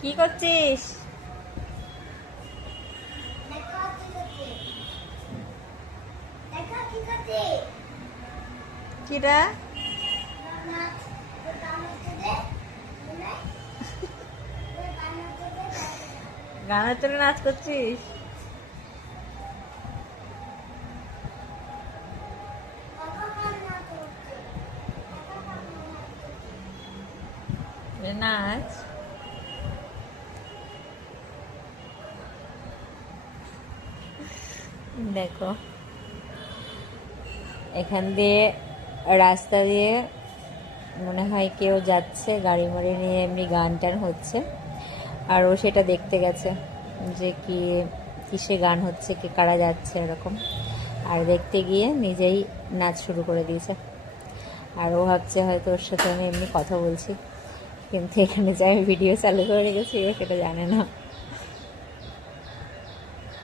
কি করছিস? কিরা গানের তোরে নাচ করছিস? নাচ দেখো, এখান দিয়ে রাস্তা দিয়ে মনে হয় কেউ যাচ্ছে, গাড়ি মাড়ি নিয়ে এমনি গান টান হচ্ছে, আর ও সেটা দেখতে গেছে যে কিসে গান হচ্ছে, কে কারা যাচ্ছে এরকম, আর দেখতে গিয়ে নিজেই নাচ শুরু করে দিয়েছে। আর ও ভাবছে হয়তো ওর সাথে আমি এমনি কথা বলছি, কিন্তু এখানে যে আমি ভিডিও চালু করে রেখেছি ও সেটা জানে না।